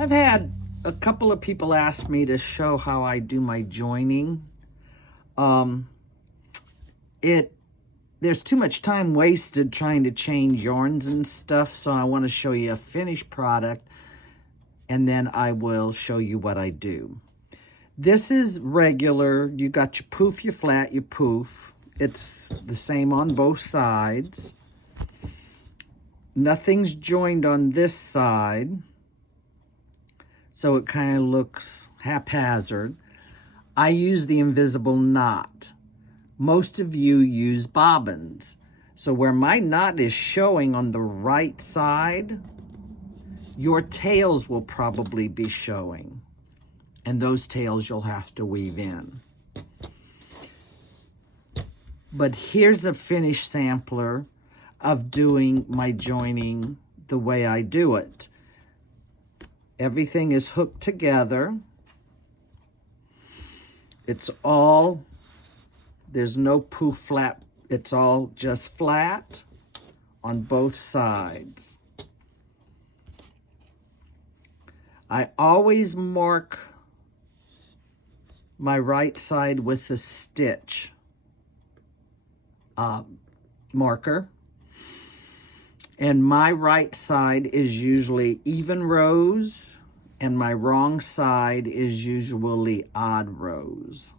I've had a couple of people ask me to show how I do my joining. There's too much time wasted trying to change yarns and stuff, so I want to show you a finished product, and then I will show you what I do. This is regular. You got your poof, your flat, your poof. It's the same on both sides. Nothing's joined on this side, so it kind of looks haphazard. I use the invisible knot. Most of you use bobbins. So where my knot is showing on the right side, your tails will probably be showing. And those tails you'll have to weave in. But here's a finished sampler of doing my joining the way I do it. Everything is hooked together. It's all, there's no poof flat. It's all just flat on both sides. I always mark my right side with a stitch marker. And my right side is usually even rows, and my wrong side is usually odd rows.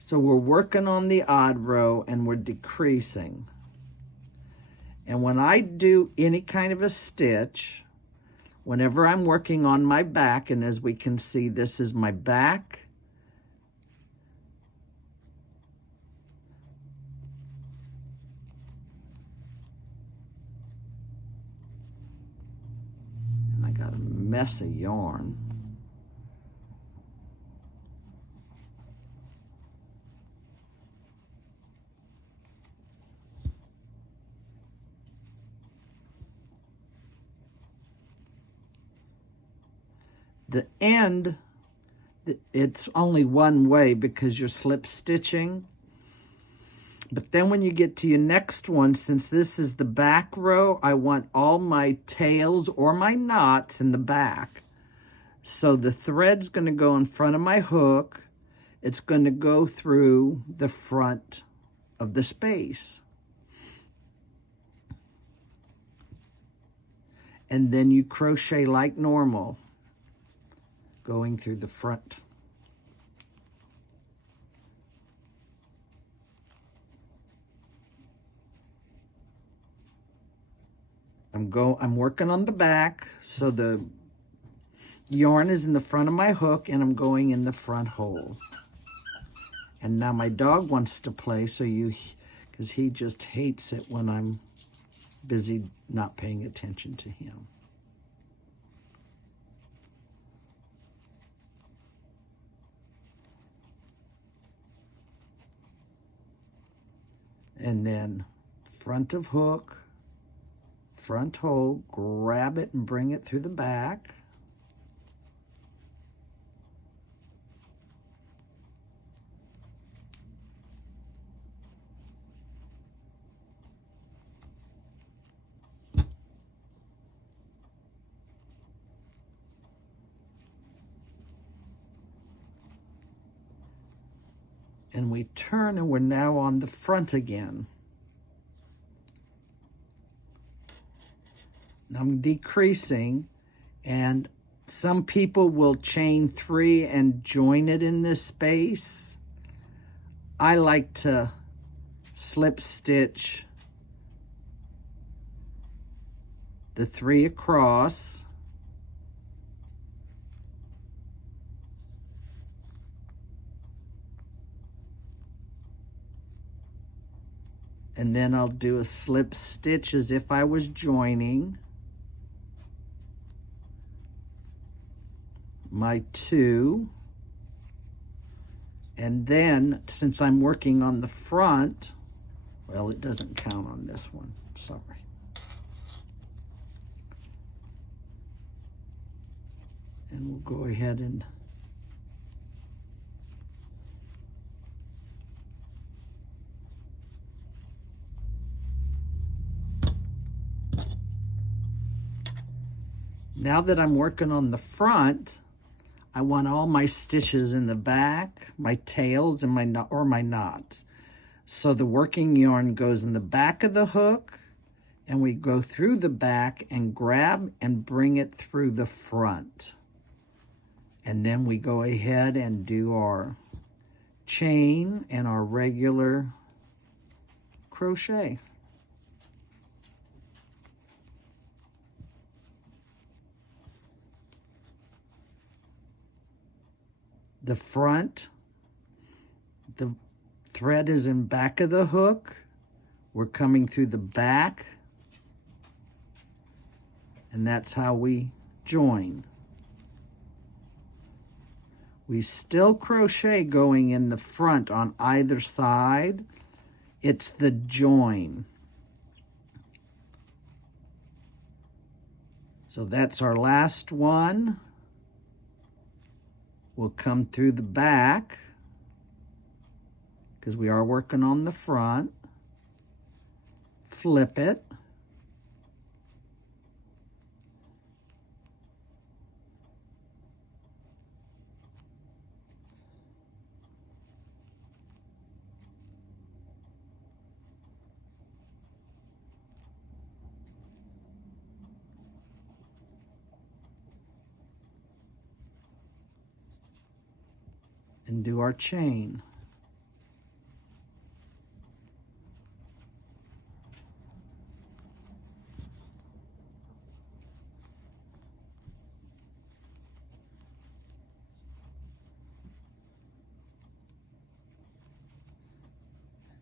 So we're working on the odd row and we're decreasing. And when I do any kind of a stitch, whenever I'm working on my back, and as we can see, this is my back, and I got a mess of yarn. The end, it's only one way because you're slip stitching. But then when you get to your next one, since this is the back row, I want all my tails or my knots in the back. So the thread's going to go in front of my hook. It's going to go through the front of the space. And then you crochet like normal, going through the front. I'm working on the back, so the yarn is in the front of my hook, and I'm going in the front hole. And now my dog wants to play, because he just hates it when I'm busy not paying attention to him. And then front of hook, front hole, grab it and bring it through the back. And we turn, and we're now on the front again. I'm decreasing, and some people will chain 3 and join it in this space. I like to slip stitch the 3 across. And then I'll do a slip stitch as if I was joining my 2. And then, since I'm working on the front, well, it doesn't count on this one, sorry. And we'll go ahead and Now that I'm working on the front, I want all my stitches in the back, my tails, and my knots. So the working yarn goes in the back of the hook, and we go through the back and grab and bring it through the front. And then we go ahead and do our chain and our regular crochet. The front, the thread is in back of the hook. We're coming through the back, and that's how we join. We still crochet going in the front on either side. It's the join. So that's our last one. We'll come through the back because we are working on the front. Flip it. And do our chain.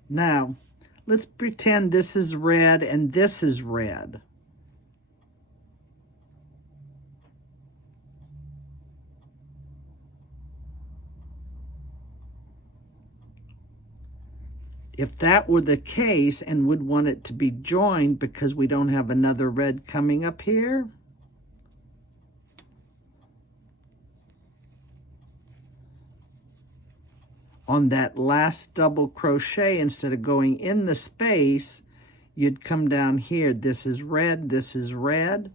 Now, let's pretend this is red and this is red. If that were the case and would want it to be joined because we don't have another red coming up here, on that last double crochet, instead of going in the space, you'd come down here. This is red, this is red.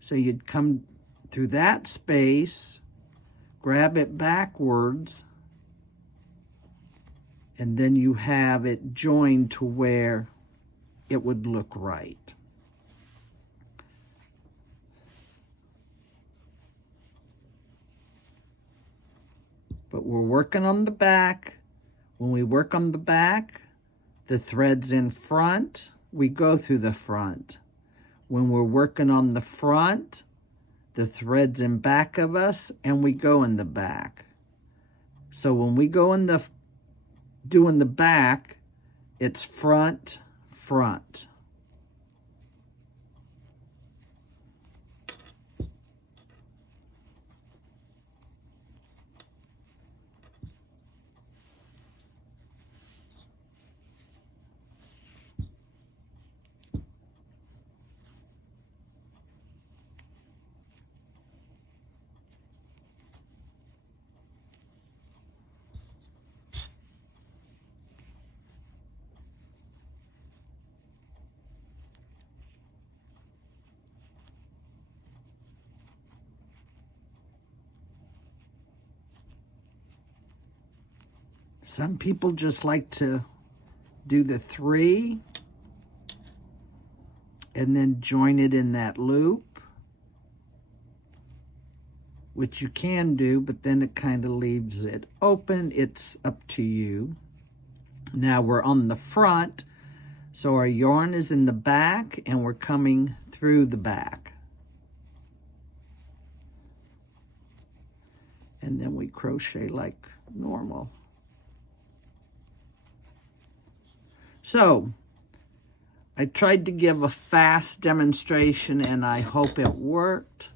So you'd come through that space, grab it backwards, and then you have it joined to where it would look right. But we're working on the back. When we work on the back, the thread's in front, we go through the front. When we're working on the front, the thread's in back of us and we go in the back. So when we go in doing the back, it's front, front. Some people just like to do the 3 and then join it in that loop, which you can do, but then it kind of leaves it open. It's up to you. Now we're on the front, so our yarn is in the back and we're coming through the back. And then we crochet like normal. So, I tried to give a fast demonstration and I hope it worked.